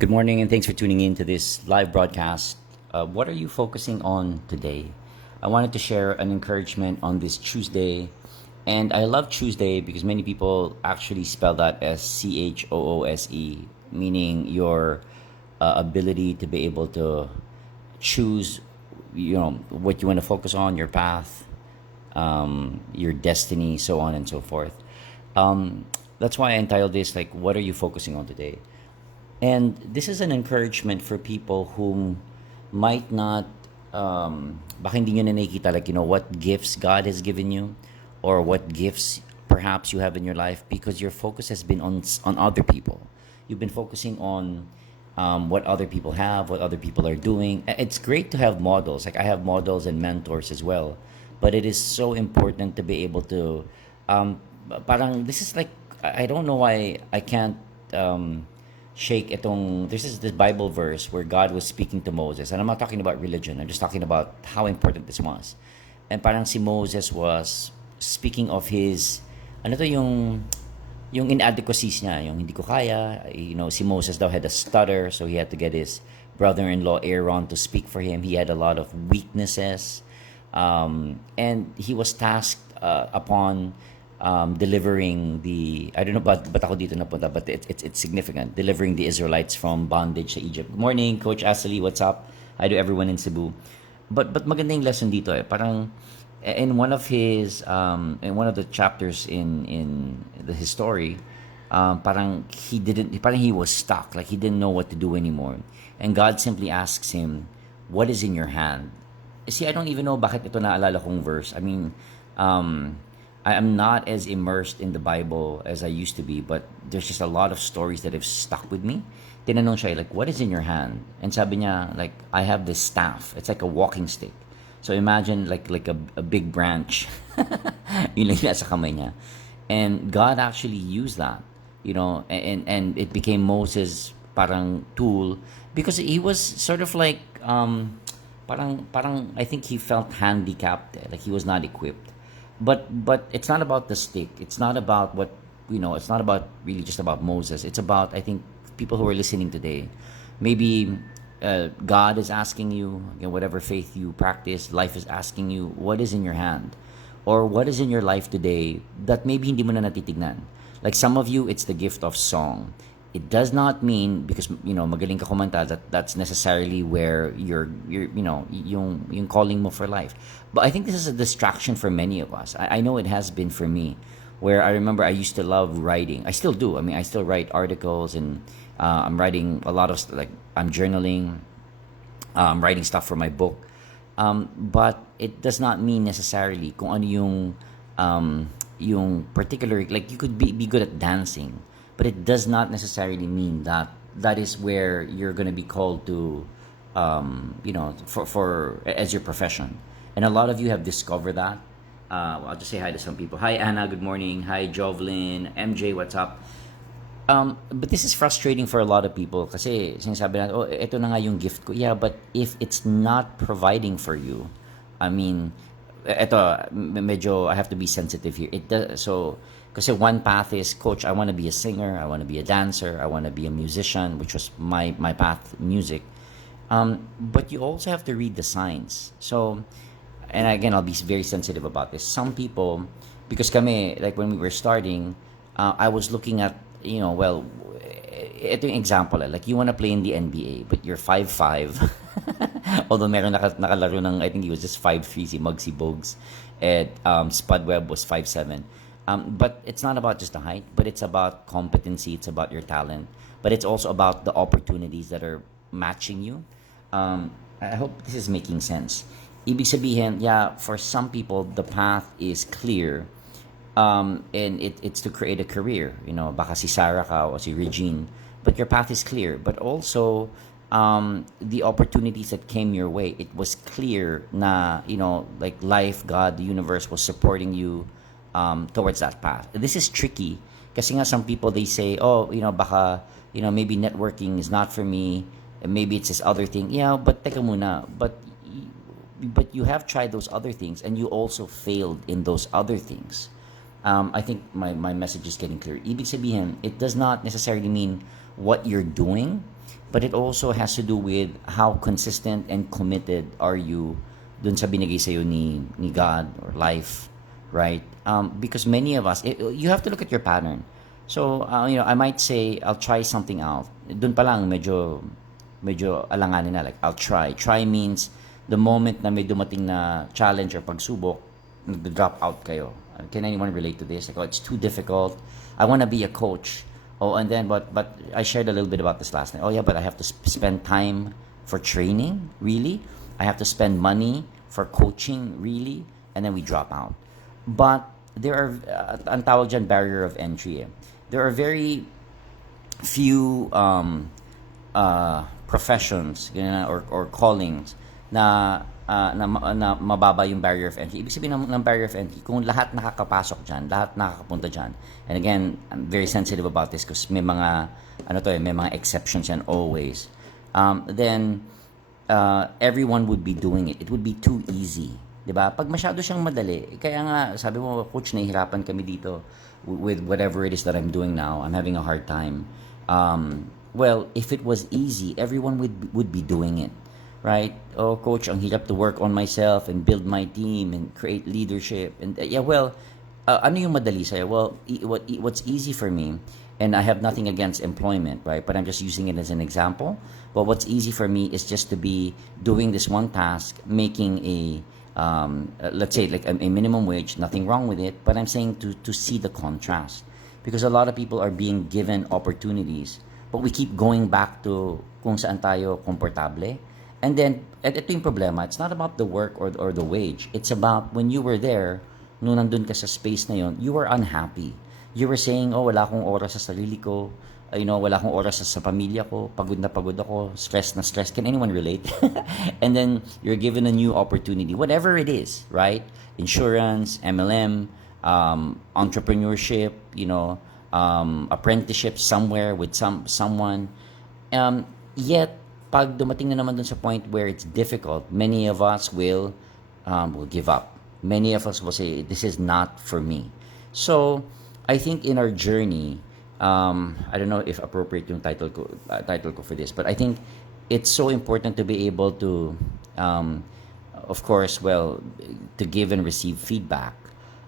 Good morning, and thanks for tuning in to this live broadcast. What are you focusing on today? I wanted to share an encouragement on this Tuesday, and I love Tuesday because many people actually spell that as CHOOSE, meaning your ability to be able to choose, what you want to focus on, your path, your destiny, so on and so forth. Um, that's why I entitled this like, "What are you focusing on today?" And this is an encouragement for people who might not, baka hindi nyo na nakikita, like, what gifts God has given you or what gifts perhaps you have in your life because your focus has been on other people. You've been focusing on what other people have, what other people are doing. It's great to have models. Like, I have models and mentors as well. But it is so important to be able to, parang, this is like, I don't know why I can't shake itong this is the Bible verse where God was speaking to Moses, and I'm not talking about religion, I'm just talking about how important this was. And parang si Moses was speaking of his ano to yung inadequacies niya, yung hindi ko kaya, si Moses daw had a stutter, so he had to get his brother-in-law Aaron to speak for him. He had a lot of weaknesses, and he was tasked upon delivering the I don't know but ako dito napunta, but it's significant, delivering the Israelites from bondage sa Egypt. Good morning, Coach Ashley, what's up? Hi to everyone in Cebu. But maganda yung lesson dito parang in one of his in one of the chapters in his story, parang he was stuck, like he didn't know what to do anymore, and God simply asks him, what is in your hand? See, I don't even know bakit ito naalala kong verse. I mean, I am not as immersed in the Bible as I used to be, but there's just a lot of stories that have stuck with me. Tinanong siya, like, what is in your hand? And sabi niya, like, I have this staff. It's like a walking stick. So imagine like a big branch. Yun lang nasa kamay niya. And God actually used that, and it became Moses' parang tool because he was sort of like, parang I think he felt handicapped, like he was not equipped. But it's not about the stick. It's not about what it's not about really just about Moses. It's about, I think, people who are listening today. Maybe God is asking you, whatever faith you practice, life is asking you, what is in your hand, or what is in your life today that maybe hindi mo na natitignan. Like some of you, it's the gift of song. It does not mean because magaling ka kumanta that's necessarily where yung calling mo for life. But I think this is a distraction for many of us. I know it has been for me, where I remember I used to love writing. I still do. I mean, I still write articles, and I'm writing a lot of like I'm journaling, writing stuff for my book. But it does not mean necessarily kung ano yung particular, like you could be good at dancing, but it does not necessarily mean that is where you're going to be called to, for as your profession. And a lot of you have discovered that. I'll just say hi to some people. Hi Anna, good morning. Hi Jovelyn, MJ, what's up? But this is frustrating for a lot of people kasi sinasabi na, oh, ito na nga yung gift ko. Yeah, but if it's not providing for you, I mean, ito, medyo, I have to be sensitive here. It does, so, kasi one path is, Coach, I want to be a singer, I want to be a dancer, I want to be a musician, which was my path, music. But you also have to read the signs. So, and again, I'll be very sensitive about this. Some people, because kami, like when we were starting, I was looking at, well, ito yung example, like you want to play in the NBA, but you're 5'5". Although meron nakalaro ng, I think he was just 5'3", si Muggsy Bogues, and Spud Webb was 5'7". But it's not about just the height, but it's about competency, it's about your talent, but it's also about the opportunities that are matching you. I hope this is making sense. Ibig sabihin, yeah, for some people, the path is clear, and it's to create a career. Baka si Sarah ka o si Regine, but your path is clear. But also, the opportunities that came your way, it was clear na, like life, God, the universe was supporting you towards that path. This is tricky kasi nga some people, they say, oh, baka, maybe networking is not for me, maybe it's this other thing. Yeah, but teka muna, but you have tried those other things and you also failed in those other things. I think my message is getting clear. Ibig sabihin, it does not necessarily mean what you're doing but it also has to do with how consistent and committed are you dun sa binigay sa'yo ni God or life, right? Because many of us, you have to look at your pattern. So, I might say, I'll try something out. Dun pa lang, medyo alanganin na. Like, I'll try. Try means the moment na may dumating na challenge or pagsubok, nag-drop out kayo. Can anyone relate to this? Like, oh, it's too difficult. I want to be a coach. Oh, and then, but I shared a little bit about this last night. Oh, yeah, but I have to spend time for training? Really? I have to spend money for coaching? Really? And then we drop out. But there are, ang tawag dyan, barrier of entry. There are very few professions or callings na mababa yung barrier of entry. Ibig sabihin ng barrier of entry, kung lahat nakakapasok dyan, lahat nakakapunta dyan. And again, I'm very sensitive about this because may mga, may mga exceptions yan always. Then, everyone would be doing it. It would be too easy. Diba? Pag masyado siyang madali, kaya nga, sabi mo, coach, nahihirapan kami dito with whatever it is that I'm doing now. I'm having a hard time. Well, if it was easy, everyone would be doing it. Right? Oh, coach, ang hirap to work on myself and build my team and create leadership. And yeah, well, ano yung madali sa'yo? Well, what's easy for me, and I have nothing against employment, right? But I'm just using it as an example. But what's easy for me is just to be doing this one task, making let's say like a minimum wage, nothing wrong with it, but I'm saying to see the contrast. Because a lot of people are being given opportunities, but we keep going back to kung saan tayo komportable. And then, ito yung problema, it's not about the work or the wage. It's about when you were there, nung nandun ka sa space na yon, you were unhappy. You were saying, oh, wala akong oras sa sarili ko. Wala akong oras sa pamilya ko. Pagod na pagod ako. Stress na stress. Can anyone relate? And then, you're given a new opportunity. Whatever it is, right? Insurance, MLM, entrepreneurship, apprenticeship somewhere with someone. Yet, pag dumating na naman dun sa point where it's difficult, many of us will give up. Many of us will say, this is not for me. So, I think in our journey, I don't know if appropriate yung title ko for this, but I think it's so important to be able to, of course, to give and receive feedback.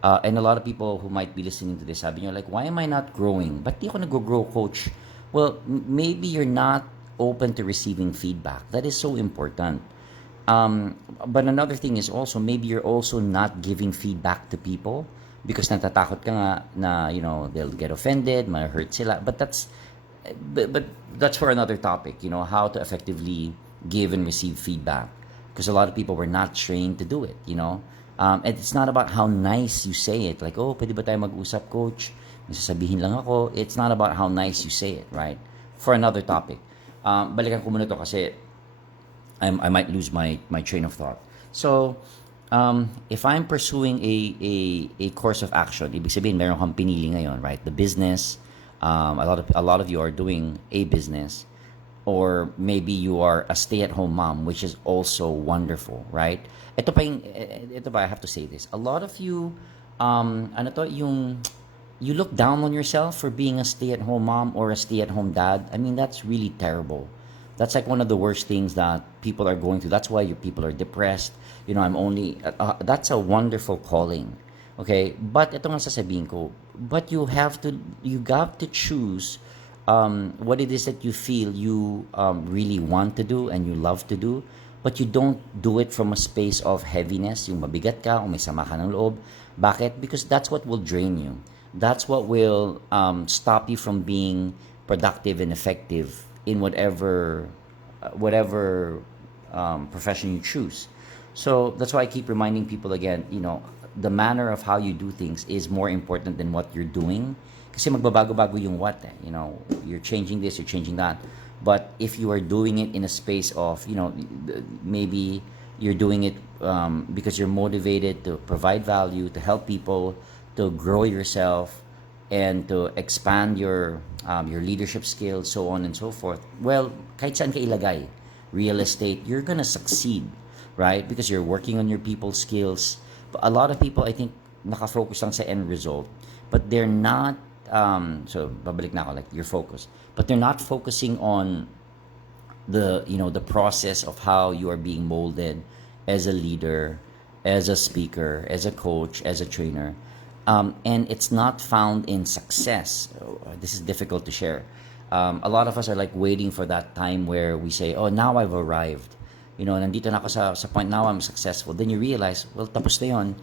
And a lot of people who might be listening to this, sabi nyo, like, why am I not growing? Ba't di ako nag-grow, coach? Well, maybe you're not open to receiving feedback. That is so important. But another thing is also, maybe you're also not giving feedback to people because natatakot ka nga na, they'll get offended, ma-hurt sila. But that's for another topic, how to effectively give and receive feedback. Because a lot of people were not trained to do it, And it's not about how nice you say it. Like, oh, pwede ba tayo mag-usap, coach? May sasabihin lang ako. It's not about how nice you say it, right? For another topic. Balikan ko muna to kasi I might lose my train of thought. So, if I'm pursuing a course of action, ibig sabihin meron kang pinili ngayon, right? The business, a lot of you are doing a business, or maybe you are a stay-at-home mom, which is also wonderful, right? Ito pa, I have to say this. A lot of you, you look down on yourself for being a stay-at-home mom or a stay-at-home dad. I mean, that's really terrible. That's like one of the worst things that people are going through. That's why people are depressed. That's a wonderful calling. Okay? But ito nga sasabihin ko, but you got to choose what it is that you feel you really want to do and you love to do, but you don't do it from a space of heaviness, yung mabigat ka o may sama ka ng loob. Bakit? Because that's what will drain you. That's what will stop you from being productive and effective in whatever profession you choose. So that's why I keep reminding people again, the manner of how you do things is more important than what you're doing. Kasi magbabago-bago yung what, you're changing this, you're changing that. But if you are doing it in a space of, maybe you're doing it because you're motivated to provide value, to help people, to grow yourself, and to expand your leadership skills, so on and so forth. Well, kahit saan ka ilagay, real estate, you're gonna succeed, right? Because you're working on your people skills. But a lot of people, I think, nakafocus lang sa end result, but they're not. So babalik na ako, like your focus, but they're not focusing on the process of how you are being molded as a leader, as a speaker, as a coach, as a trainer. And it's not found in success. This is difficult to share. A lot of us are like waiting for that time where we say, "Oh, now I've arrived." Nandito na ako sa point, now I'm successful. Then you realize, well, tapos na yun.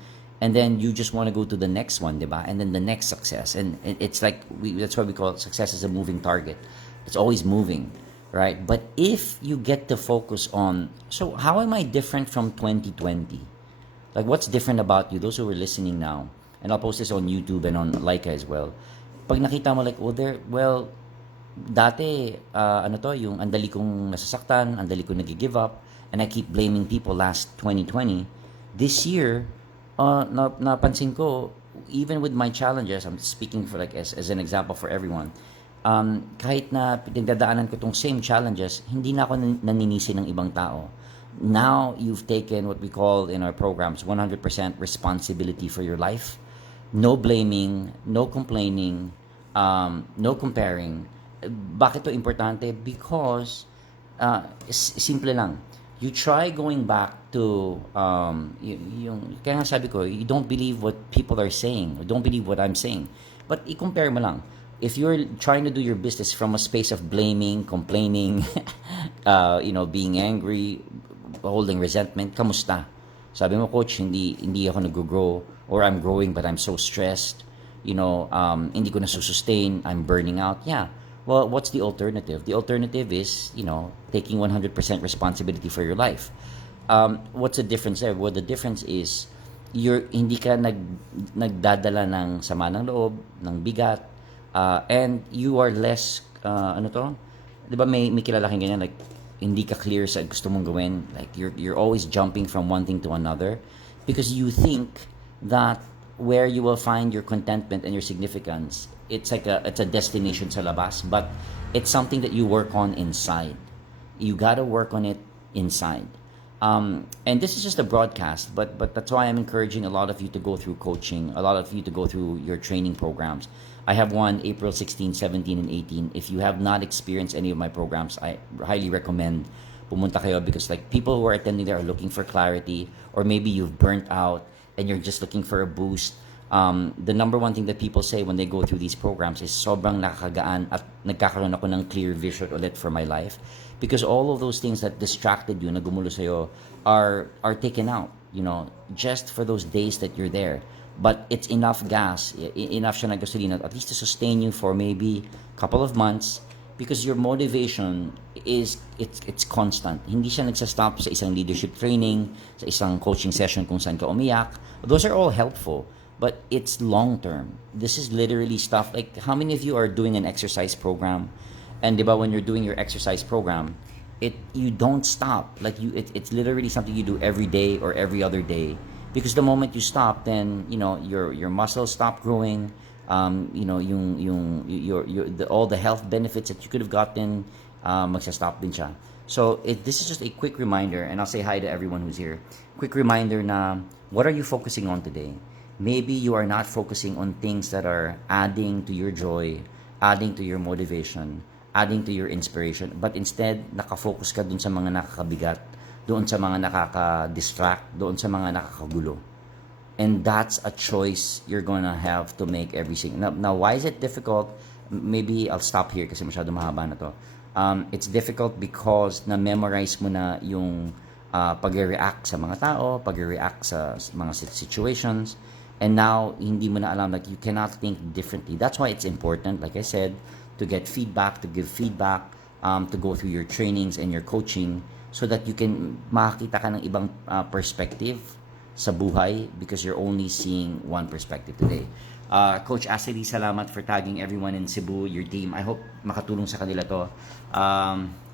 And then you just want to go to the next one, diba? And then the next success. And it's like, that's why we call it success as a moving target. It's always moving, right? But if you get to focus on, so how am I different from 2020? Like, what's different about you? Those who are listening now, and I'll post this on YouTube and on Leica as well. Pag nakita mo like, dati, yung andali kong nasasaktan, andali kong nag-give up, and I keep blaming people last 2020. This year, napansin ko, even with my challenges, I'm speaking for like as an example for everyone, kahit na pinagdadaanan ko tong same challenges, hindi na ako naninisi ng ibang tao. Now, you've taken what we call in our programs 100% responsibility for your life. No blaming, no complaining, no comparing. Bakit to importante? Because, simple lang. You try going back to, kaya nga sabi ko, you don't believe what people are saying, or don't believe what I'm saying. But i-compare mo lang. If you're trying to do your business from a space of blaming, complaining, being angry, holding resentment, kamusta? Sabi mo, coach, hindi ako nag-grow, or I'm growing but I'm so stressed, hindi ko na sustain, I'm burning out. Yeah. Well, what's the alternative? The alternative is, taking 100% responsibility for your life. What's the difference there? Well, the difference is, hindi ka nagdadala ng sama ng loob, ng bigat, and you are less, di ba may kilala kang ganyan, like, hindi ka clear sa gusto mong gawin. Like, you're always jumping from one thing to another because you think that where you will find your contentment and your significance, it's a destination sa labas, but it's something that you work on inside. You gotta work on it inside. And this is just a broadcast, but that's why I'm encouraging a lot of you to go through coaching, a lot of you to go through your training programs. I have one April 16, 17, and 18. If you have not experienced any of my programs, I highly recommend pumunta kayo because like people who are attending there are looking for clarity, or maybe you've burnt out and you're just looking for a boost. The number one thing that people say when they go through these programs is sobrang nakakagaan at nagkakaroon ako ng clear vision ulit for my life, because all of those things that distracted you, na gumulo sa'yo, are taken out, just for those days that you're there. But it's enough gas, enough siya na gasolina, at least to sustain you for maybe a couple of months, because your motivation it's constant. Hindi siya nagsastop sa isang leadership training, sa isang coaching session kung saan ka umiyak. Those are all helpful, but it's long term. This is literally stuff like, how many of you are doing an exercise program? And diba, when you're doing your exercise program, you don't stop. Like it's literally something you do every day or every other day. Because the moment you stop, then your muscles stop growing. All the health benefits that you could have gotten, magsa-stop din siya. So this is just a quick reminder, and I'll say hi to everyone who's here. Quick reminder na, what are you focusing on today? Maybe you are not focusing on things that are adding to your joy, adding to your motivation, adding to your inspiration, but instead nakafocus ka dun sa mga nakakabigat, doon sa mga nakaka-distract, doon sa mga nakakagulo. And that's a choice you're gonna have to make every single. Now, why is it difficult? Maybe I'll stop here kasi masyado mahaba na to. It's difficult because na-memorize mo na yung pag-react sa mga tao, pag-react sa mga situations, and now hindi mo na alam, like, you cannot think differently. That's why it's important, like I said, to get feedback, to give feedback, to go through your trainings and your coaching, so that you can makakita ka ng ibang perspective sa buhay, because you're only seeing one perspective today. Coach Ashley, salamat for tagging everyone in Cebu, your team. I hope makatulong sa kanila to.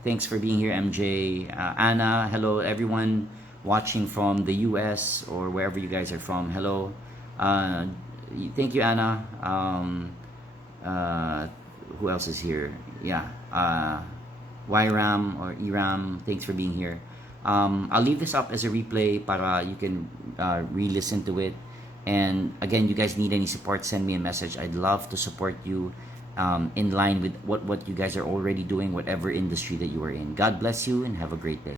Thanks for being here, MJ. Anna, hello everyone watching from the US or wherever you guys are from. Hello. Thank you, Anna. Who else is here? Yeah. YRAM or ERAM, thanks for being here. I'll leave this up as a replay para you can re-listen to it. And again, you guys need any support, send me a message. I'd love to support you in line with what you guys are already doing, whatever industry that you are in. God bless you and have a great day.